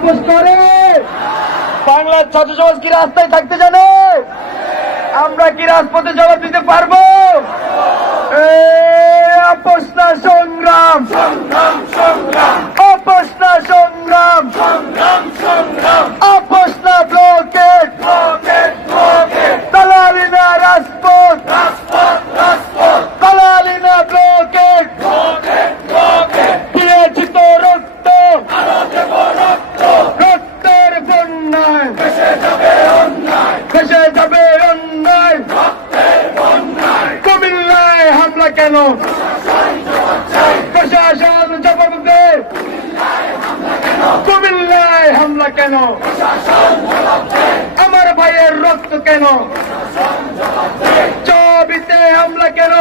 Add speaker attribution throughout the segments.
Speaker 1: আপোষ করে। বাংলার ছাত্র সমাজ কি রাস্তায় থাকতে জানে? আমরা কি রাজপথে জবাব দিতে পারব? অপসনা সংগ্রাম। অপসনা সংগ্রাম। অপসনা ব্লকেট দালালি না রাজপথ দালালি না ব্লকেট দিয়েছি তো রক্ত রক্তের বন্যায় ভেসে যাবে অন্যায় কুমিল্লায় হামলা কেন প্রশাসন জবাব দে কুমিল্লায় হামলা কেন? আমার ভাইয়ের রক্ত কেন? চবিতে হামলা কেন?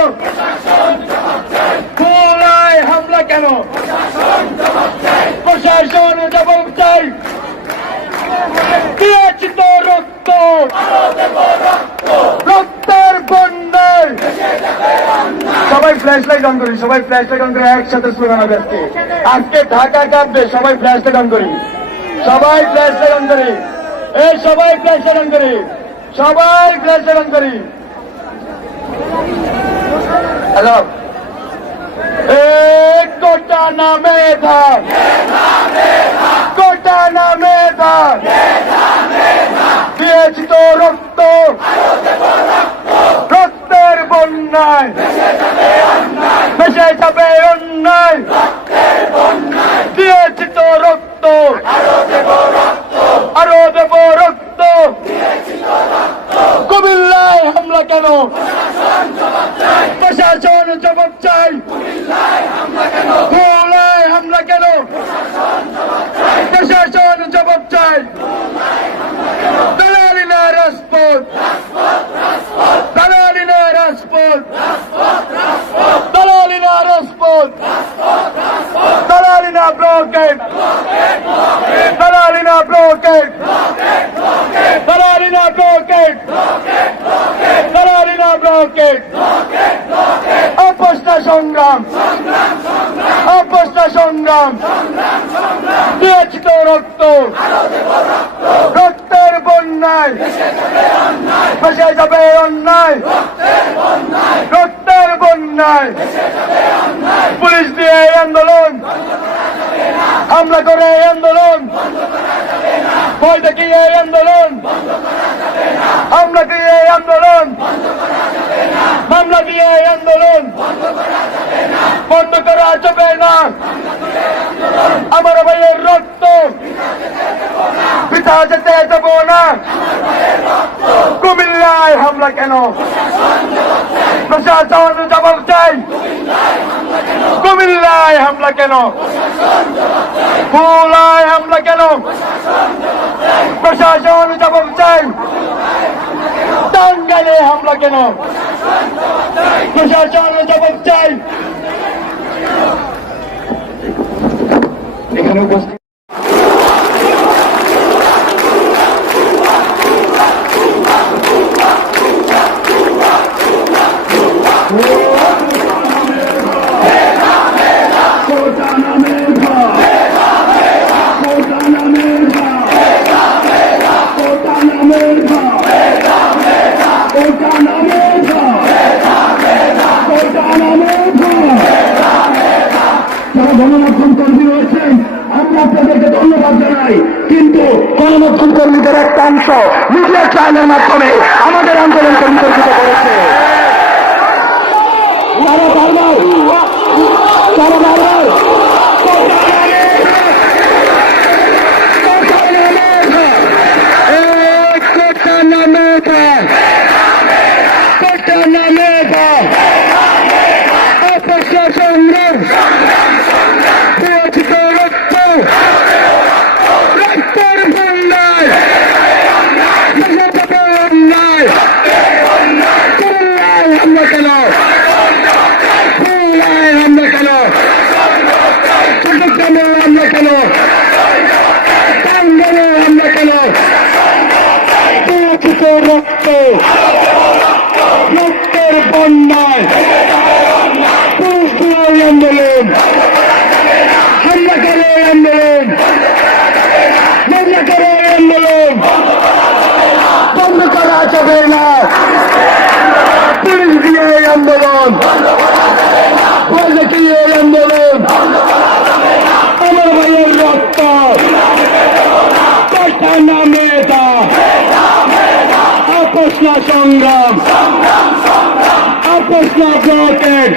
Speaker 1: খোলায় হামলা কেন? প্রশাসন জবাব চাই। রক্ত রক্তের বন্যায় সবাই ফ্ল্যাশ লাইট অন করি, সবাই ফ্ল্যাশ লাইট অন করে একসাথে স্লোগান হবে আজকে। ঢাকা কাঁপবে সবাই ফ্ল্যাশ লাইট অন করি। সবাই ফ্ল্যাশ লাইট অন করি। এই সবাই ফ্ল্যাশ লাইট অন করি। সবাই ফ্ল্যাশ লাইট অন করি হ্যালো এক কোটা নামে ধা কোটা নামে ধা দিয়েছি তো রক্ত রক্তের বন্যায় ভেসে যাবে অন্যায় দিয়েছি তো রক্ত আরও দেব রক্ত কুমিল্লায় হামলা কেন প্রশাসন জবাব চাই খুলনায় হামলা কেন প্রশাসন জবাব চাই দালালি না রাজপথ দালালি না রাজপথ দালালি না রাজপথ দালালি না ব্লকেট দালালি না ব্লকেট দালালি না ব্লকেট দালালি অপস্তা সংগ্রাম। অপস্তা সংগ্রাম। দিয়েছি তো রক্ত। রক্তের বন্যায়। ভেসে যাবে অন্যায়। রক্তের বন্যায়। পুলিশ দিয়ে এই আন্দোলন। হামলা করে এই আন্দোলন। ভয় দেখিয়ে এই আন্দোলন। হামলা দিয়ে এই আন্দোলন। মামলা আন্দোলন। বন্ধ করা আমার ভাইয়ের রক্ত। পিতা যেতে দেব কুমিল্লায় হামলা কেন? প্রশাসন চাই। কুমিল্লায় হামলা কেন? কুলায় হামলা কেন? প্রশাসন জবাব চাই টাঙ্গাইলে হামলা কেন? প্রশাসন জবাব চাই। এখানে উপস্থিত
Speaker 2: গণমাধ্যম কর্মীদের একটা অংশ মিডিয়া ট্রায়ালের মাধ্যমে আমাদের আন্দোলন বিতর্কিত করেছে। তারা বারবার তারা বারবার
Speaker 1: রক্ত, রক্তের বন্যায় আন্দোলন হামলাকারের আন্দোলন হামলাকারের আন্দোলন, বন্ধ করা যাবে না। পুলিশ দিয়ে আন্দোলন। সংগ্রাম। সংগ্রাম সংগ্রাম আপোষ না ব্লকেট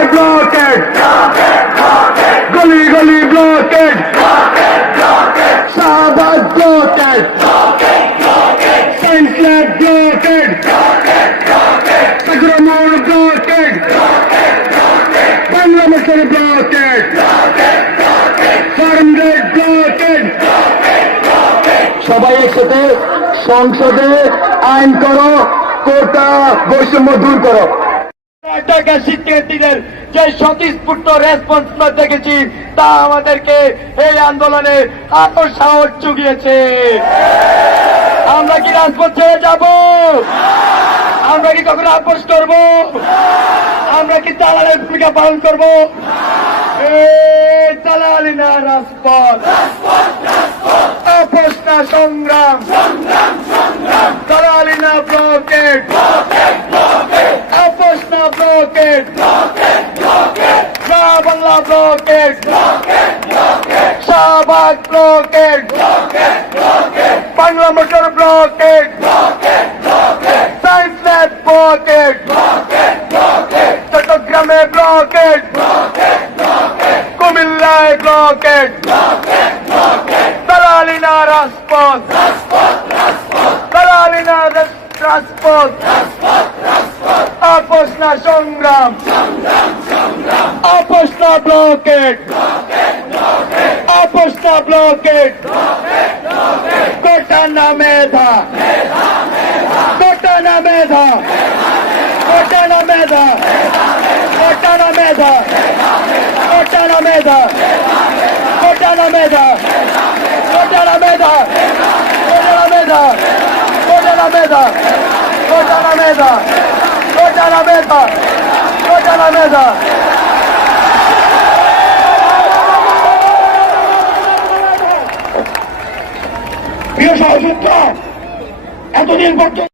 Speaker 1: পাড়ায় ব্লকেড গলি গলি blockade Shahbag blockade lab blockade Sagarmor blockade বাংলাদেশের ব্লকেড ফার্মগেট ব্লকেড সবাই একসাথে সংসদে আইন করো, কোটা বৈষম্য দূর করো। শিক্ষার্থীদের যে স্বতঃস্ফূর্ত রেসপন্স দেখেছি তা আমাদেরকে এই আন্দোলনে আরও সাহস জুগিয়েছে আমরা কি রাজপথ ছেড়ে যাব? আমরা কি কখনো আপোষ করব? আমরা কি দালালের ভূমিকা পালন করব? দালালি না রাজপথ। আপোষ না সংগ্রাম দালালি না ব্লকেট আপোষ না blockade Shah Bangla blockade Shahbag blockade Bangla motor blockade science lab blockade চট্টগ্রামে ব্লকেট কুমিল্লায় ব্লকেট দালালিনা রাজপথ দালালিনা রাজপথ আপোষ না সংগ্রাম আপোষ না ব্লকেট আপোষ না ব্লকেট কোটা না মেধা কোটা না মেধা কোটা না মেধা কোটা না মেধা কোটা না মেধা কোটা না মেধা কোটা না মেধা কোটা না মেধা কোটা না মেধা কোটা না মেধা Toda na mesa! Toda na mesa! Już o to, a to nie jest bardzo...